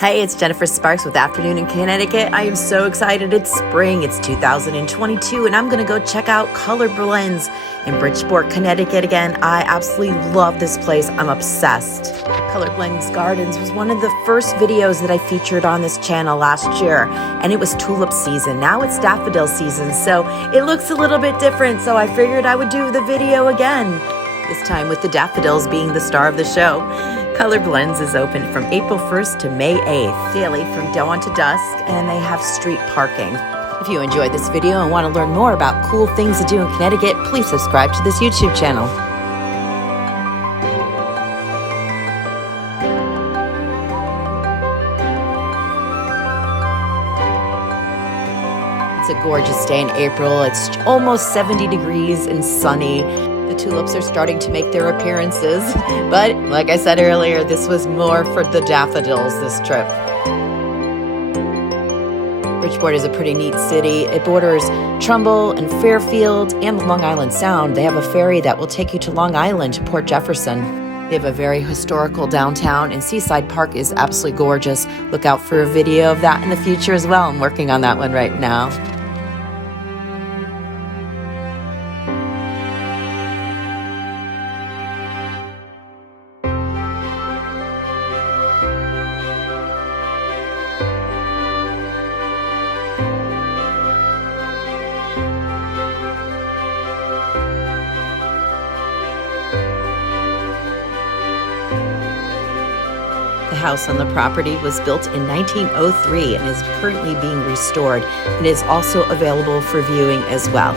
Hey, it's Jennifer Sparks with Afternoon in Connecticut. I am so excited. It's spring. It's 2022, and I'm going to go check out Colorblends in Bridgeport, Connecticut again. I absolutely love this place. I'm obsessed. Colorblends Gardens was one of the first videos that I featured on this channel last year, and it was tulip season. Now it's daffodil season, so it looks a little bit different, so I figured I would do the video again, this time with the daffodils being the star of the show. Colorblends is open from April 1st to May 8th, daily from dawn to dusk, and they have street parking. If you enjoyed this video and want to learn more about cool things to do in Connecticut, please subscribe to this YouTube channel. It's a gorgeous day in April. It's almost 70 degrees and sunny. The tulips are starting to make their appearances, but like I said earlier, this was more for the daffodils this trip. Bridgeport is a pretty neat city. It borders Trumbull and Fairfield and the Long Island Sound. They have a ferry that will take you to Long Island, to Port Jefferson. They have a very historical downtown, and Seaside Park is absolutely gorgeous. Look out for a video of that in the future as well. I'm working on that one right now. The house on the property was built in 1903 and is currently being restored, and is also available for viewing as well.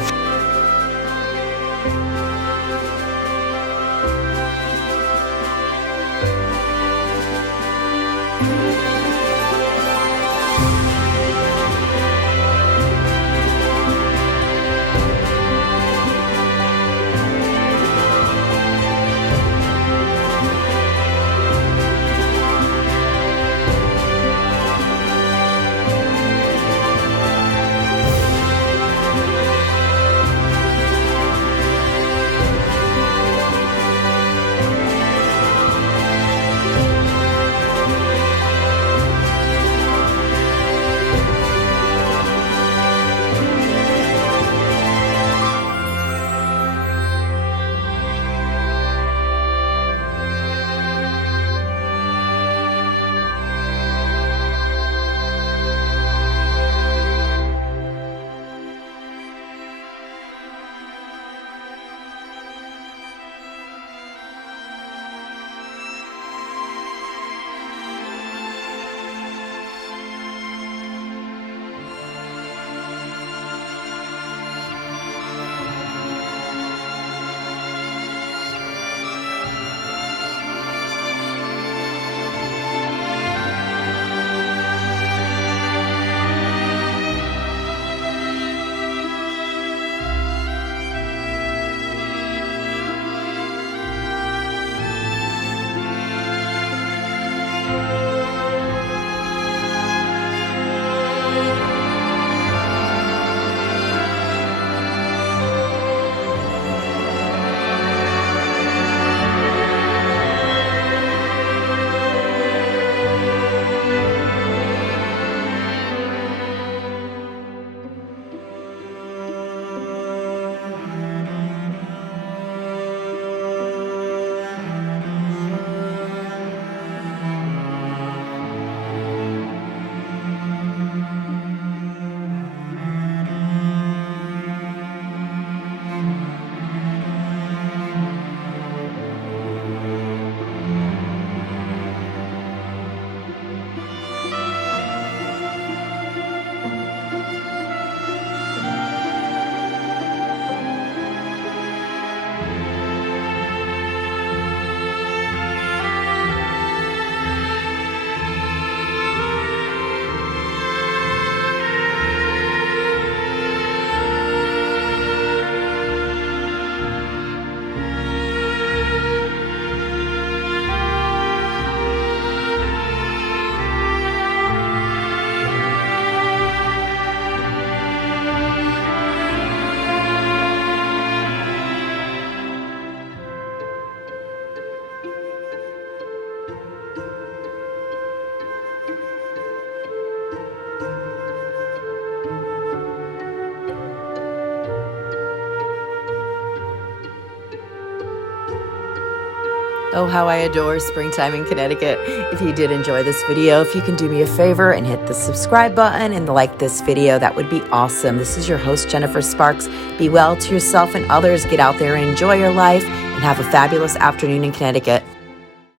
Oh, how I adore springtime in Connecticut. If you did enjoy this video, if you can do me a favor and hit the subscribe button and like this video, that would be awesome. This is your host, Jennifer Sparks. Be well to yourself and others. Get out there and enjoy your life and have a fabulous afternoon in Connecticut.